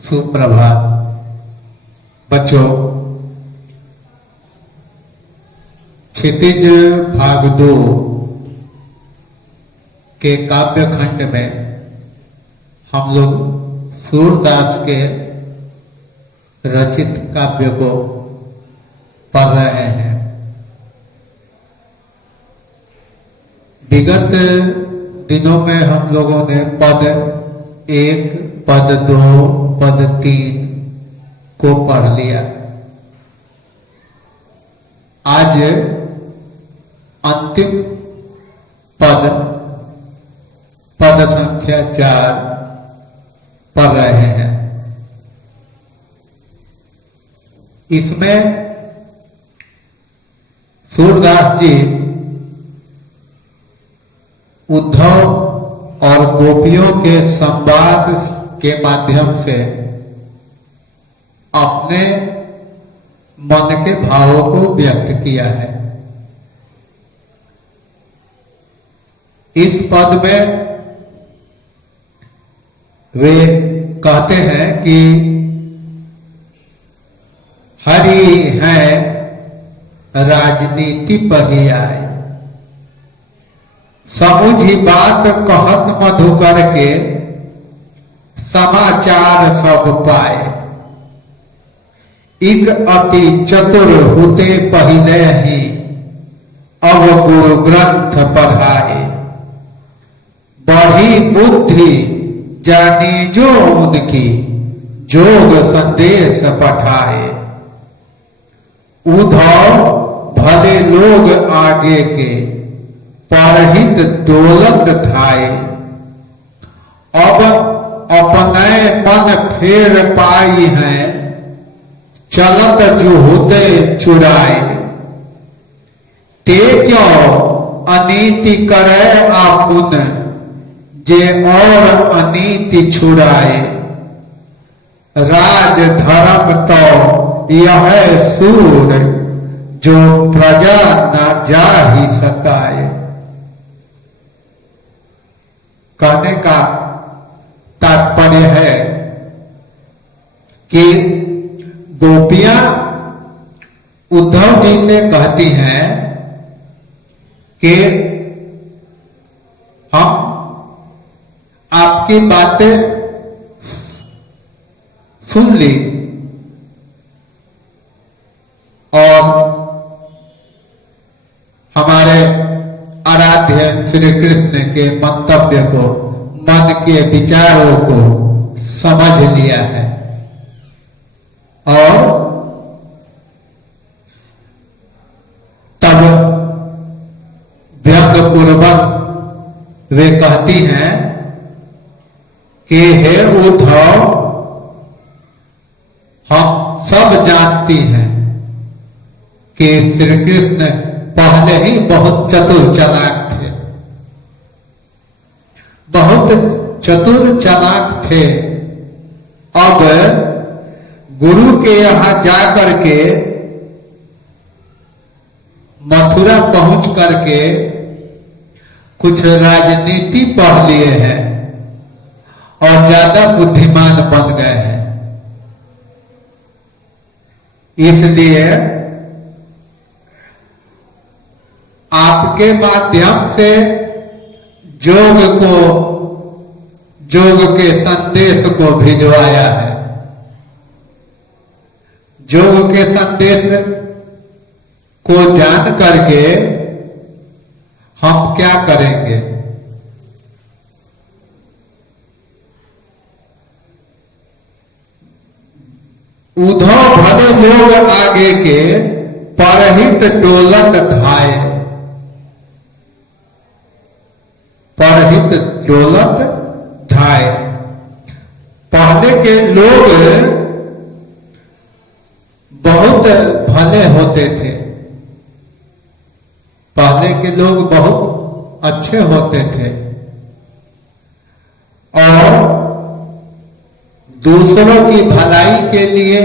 सुप्रभात बच्चों। क्षितिज भाग 2 के काव्य खंड में हम लोग सूरदास के रचित काव्य को पढ़ रहे हैं। विगत दिनों में हम लोगों ने पद 1, पद 2, पद 3 को पढ़ लिया। आज अंतिम पद संख्या 4 पढ़ रहे हैं। इसमें सूरदास जी उद्धव और गोपियों के संवाद के माध्यम से अपने मन के भावों को व्यक्त किया है। इस पद में वे कहते हैं कि हरि है राजनीति पर ही आए, समुझी बात कहत मधुकर के समाचार सब पाए। इक अति चतुर होते पहले ही अब गुरु ग्रंथ पढ़ाए। बढ़ी बुद्धि जानी जो उनकी जोग संदेश पठाए। उद्धव भले लोग आगे के परहित डोलत धाए। अब अपने मन फेर पाई हैं चलत जो होते चुराए। ते क्यों अनीति करे आपुन जे और अनीति छुड़ाए। राज धर्म तो यह सूर जो प्रजा न जा ही सताए। कहने का तात्पर्य है कि गोपियां उद्धव जी से कहती हैं कि हम आपकी बातें सुन ली और हमारे आराध्य श्री कृष्ण के मंतव्य को, मन के विचारों को समझ लिया है। और तब व्यंग पूर्वक वे कहती हैं कि हे उद्धव, हम सब जानती हैं कि श्री कृष्ण पहले ही बहुत चतुर चालाक थे, बहुत चतुर चालाक थे। अब गुरु के यहां जाकर के मथुरा पहुंच करके कुछ राजनीति पढ़ लिए हैं और ज्यादा बुद्धिमान बन गए हैं। इसलिए आपके माध्यम से जोग के संदेश को भिजवाया है। जोग के संदेश को जान करके हम क्या करेंगे? उद्धव भले लोग आगे के परहित डोलत धाए। परहित डोलत धाए। पहले के लोग बहुत भले होते थे, पहले के लोग बहुत अच्छे होते थे और दूसरों की भलाई के लिए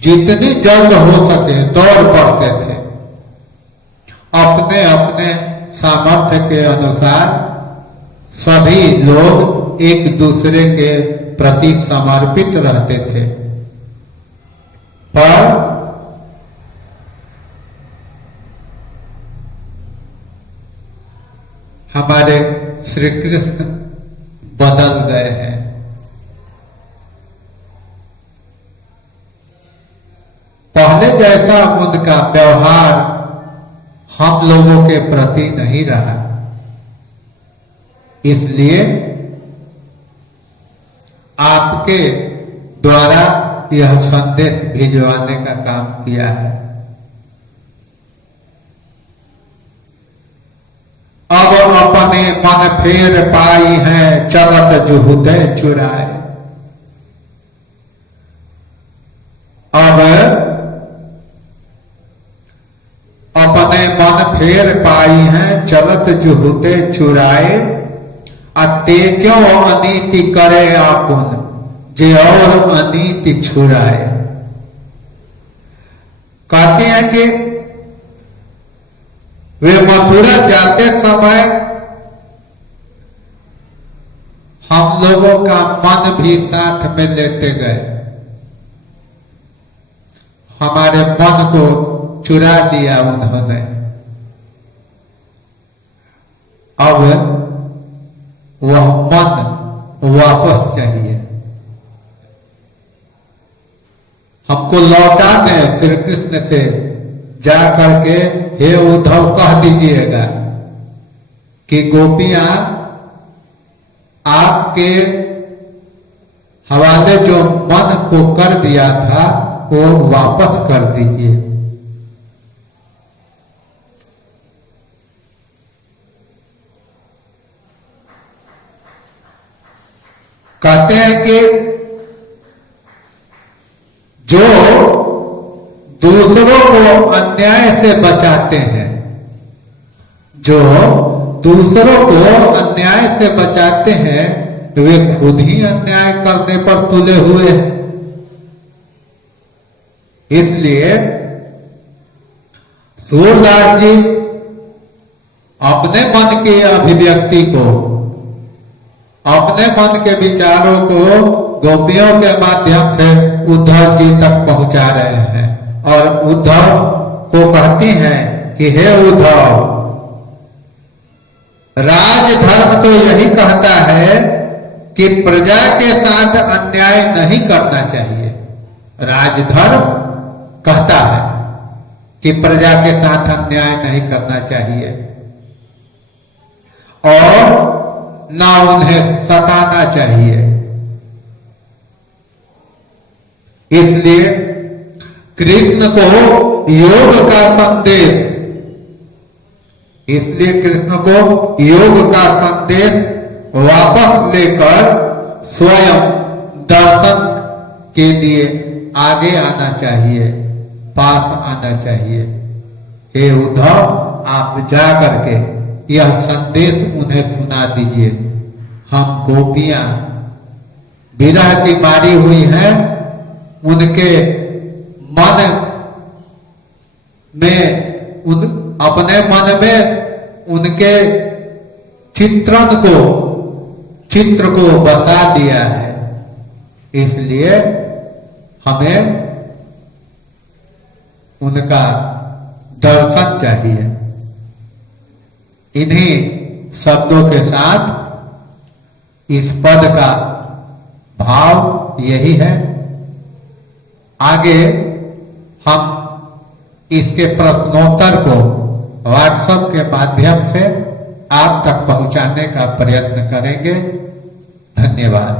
जितनी जल्द हो सके दौड़ पड़ते थे। अपने अपने सामर्थ्य के अनुसार सभी लोग एक दूसरे के प्रति समर्पित रहते थे, पर हमारे श्री कृष्ण बदल गए हैं। पहले जैसा उनका व्यवहार हम लोगों के प्रति नहीं रहा, इसलिए आपके द्वारा यह संदेश भिजवाने का काम किया है। अब अपने मन फेर पाई है, चलत जुहुते चुराए। अब अपने मन फेर पाई है, चलत जुहुते चुराए। अते क्यों अनीति करे आपुन, जे और अनीति छुराए। कहते हैं कि वे मथुरा जाते समय हम लोगों का मन भी साथ में लेते गए, हमारे मन को चुरा लिया उन्होंने। अब वह मन वापस चाहिए, हमको लौटा दें। श्री कृष्ण से जा करके हे उद्धव कह दीजिएगा कि गोपियां आपके हवाले जो मन को कर दिया था वो वापस कर दीजिए। कहते हैं कि जो दूसरों को अन्याय से बचाते हैं, जो दूसरों को अन्याय से बचाते हैं, वे खुद ही अन्याय करने पर तुले हुए हैं। इसलिए सूरदास जी अपने मन की अभिव्यक्ति को, अपने मन के विचारों को गोपियों के माध्यम से उद्धव जी तक पहुंचा रहे हैं और उद्धव को कहती हैं कि हे उद्धव, राजधर्म तो यही कहता है कि प्रजा के साथ अन्याय नहीं करना चाहिए। राजधर्म कहता है कि प्रजा के साथ अन्याय नहीं करना चाहिए और ना उन्हें सताना चाहिए। इसलिए कृष्ण को योग का संदेश, इसलिए कृष्ण को योग का संदेश वापस लेकर स्वयं दर्शन के लिए आगे आना चाहिए, पास आना चाहिए। हे उद्धव, आप जा करके यह संदेश उन्हें सुना दीजिए। हम गोपियां विरह की मारी हुई हैं, उनके मन में, अपने मन में उनके चित्र को बसा दिया है। इसलिए हमें उनका दर्शन चाहिए। इन्हीं शब्दों के साथ इस पद का भाव यही है। आगे हम इसके प्रश्नोत्तर को व्हाट्सएप के माध्यम से आप तक पहुंचाने का प्रयत्न करेंगे। धन्यवाद।